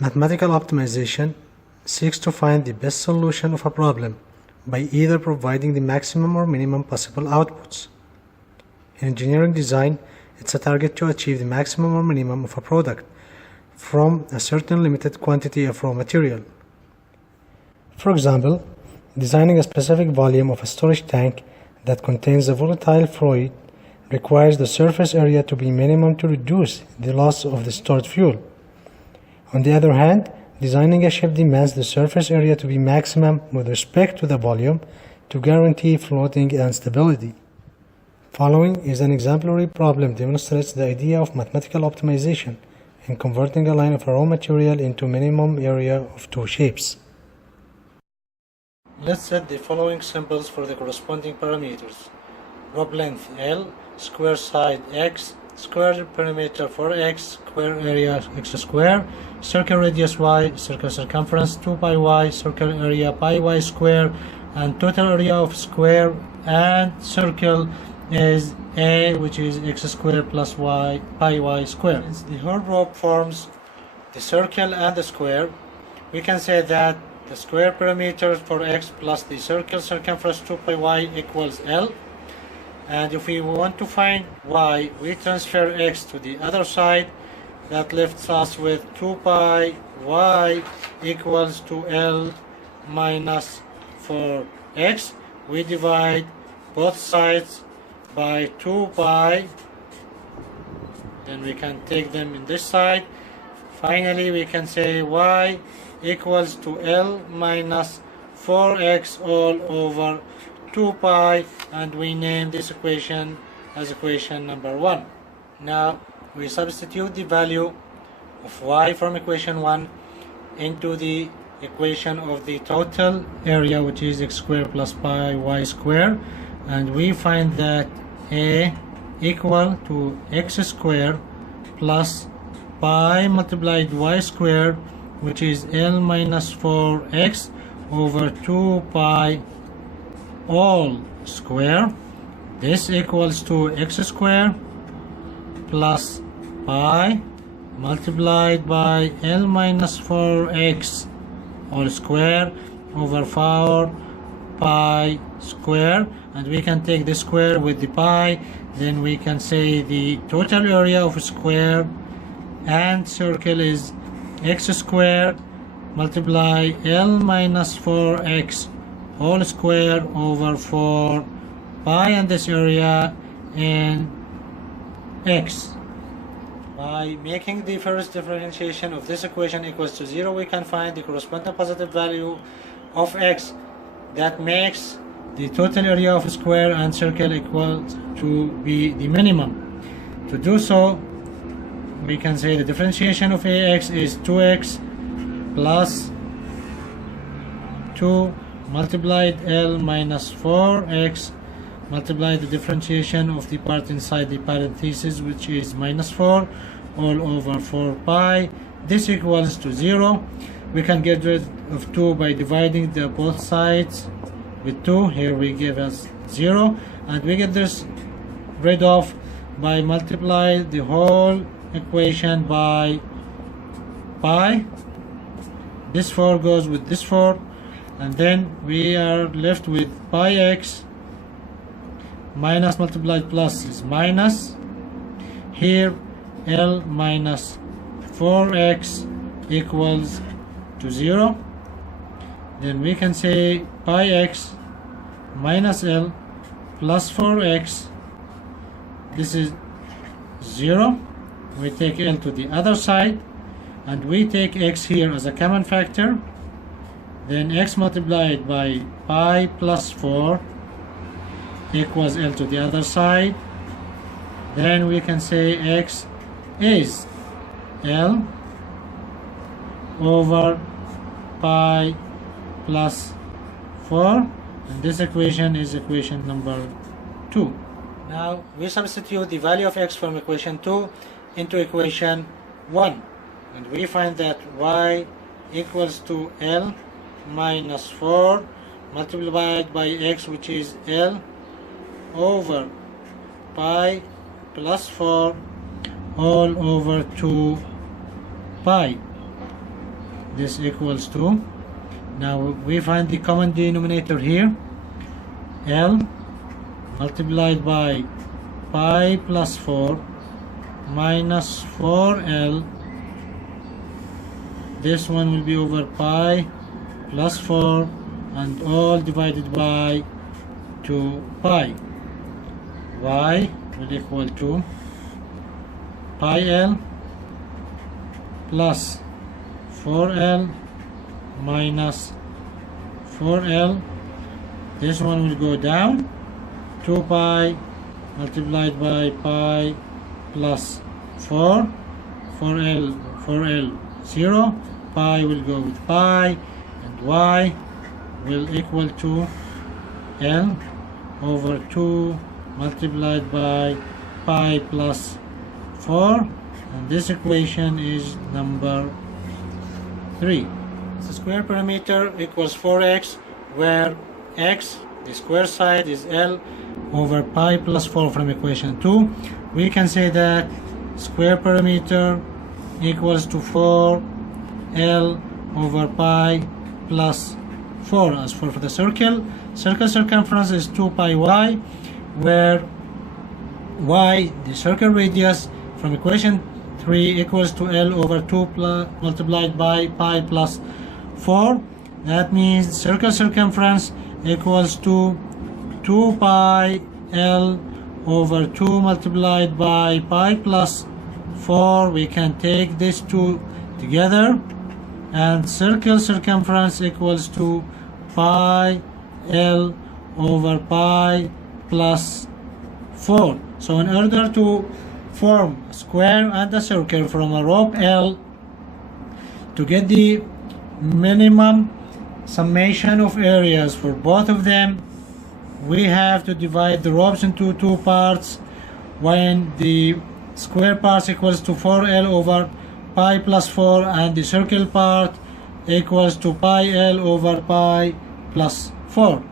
Mathematical optimization seeks to find the best solution of a problem by either providing the maximum or minimum possible outputs. In engineering design, it's a target to achieve the maximum or minimum of a product from a certain limited quantity of raw material. For example, designing a specific volume of a storage tank that contains a volatile fluid requires the surface area to be minimum to reduce the loss of the stored fuel. On the other hand, designing a ship demands the surface area to be maximum with respect to the volume to guarantee floating and stability. Following is an exemplary problem demonstrates the idea of mathematical optimization in converting a line of a raw material into minimum area of two shapes. Let's set the following symbols for the corresponding parameters. Rope length L, square side x, square perimeter for x, square area x square, circle radius y, circle circumference 2 pi y, circle area pi y square, and total area of square and circle is a, which is x square plus y pi y square. Since the whole rope forms the circle and the square, we can say that the square perimeter for x plus the circle circumference 2 pi y equals L. And if we want to find y, we transfer x to the other side. That leaves us with 2 pi y equals to L minus 4x. We divide both sides by 2 pi. Then we can take them in this side. Finally, we can say y equals to L minus 4x all over 2 pi, and we name this equation as equation number 1. Now we substitute the value of y from equation 1 into the equation of the total area, which is x squared plus pi y square, and we find that a equal to x squared plus pi multiplied y squared, which is L minus 4x over 2 pi all square. This equals to x squared plus pi multiplied by L minus 4x all square over 4 pi square, and we can take the square with the pi. Then we can say the total area of square and circle is x squared multiply L minus 4x whole square over 4 pi, and this area in x. By making the first differentiation of this equation equals to 0, we can find the corresponding positive value of x that makes the total area of square and circle equal to be the minimum. To do so, we can say the differentiation of ax is 2x plus 2 multiplied L minus 4x multiplied the differentiation of the part inside the parenthesis, which is minus 4 all over 4 pi. This equals to 0. We can get rid of 2 by dividing the both sides with 2. Here we give us 0, and we get this rid of by multiply the whole equation by pi. This 4 goes with this 4, and then we are left with pi x minus multiplied plus is minus. Here L minus 4x equals to 0. Then we can say pi x minus L plus 4x, this is 0. We take L to the other side, and we take x here as a common factor. Then x multiplied by pi plus 4 equals L to the other side. Then we can say x is L over pi plus 4, and this equation is equation number 2. Now we substitute the value of x from equation 2 into equation 1, and we find that y equals to L minus 4 multiplied by x, which is L over pi plus 4 all over 2 pi. this equals to, now we find the common denominator here, L multiplied by pi plus 4 minus 4L. This one will be over pi plus 4 and all divided by 2 pi. Y will equal to pi L plus 4L minus 4L. This one will go down. 2 pi multiplied by pi plus 4. 4L 0. Pi will go with pi, and y will equal to L over 2 multiplied by pi plus 4, and this equation is number 3. The square parameter equals 4x, where x, the square side, is L over pi plus 4 from equation 2. We can say that square parameter equals to 4L over pi plus 4. As for the circle circumference is 2 pi y, where y, the circle radius, from equation 3 equals to L over 2 multiplied by pi plus 4. That means circle circumference equals to 2 pi L over 2 multiplied by pi plus 4. We can take these two together, and circle circumference equals to pi L over pi plus 4. So in order to form a square and a circle from a rope L, to get the minimum summation of areas for both of them, we have to divide the ropes into two parts. When the square part equals to 4L over pi plus 4, and the circle part equals to pi L over pi plus 4.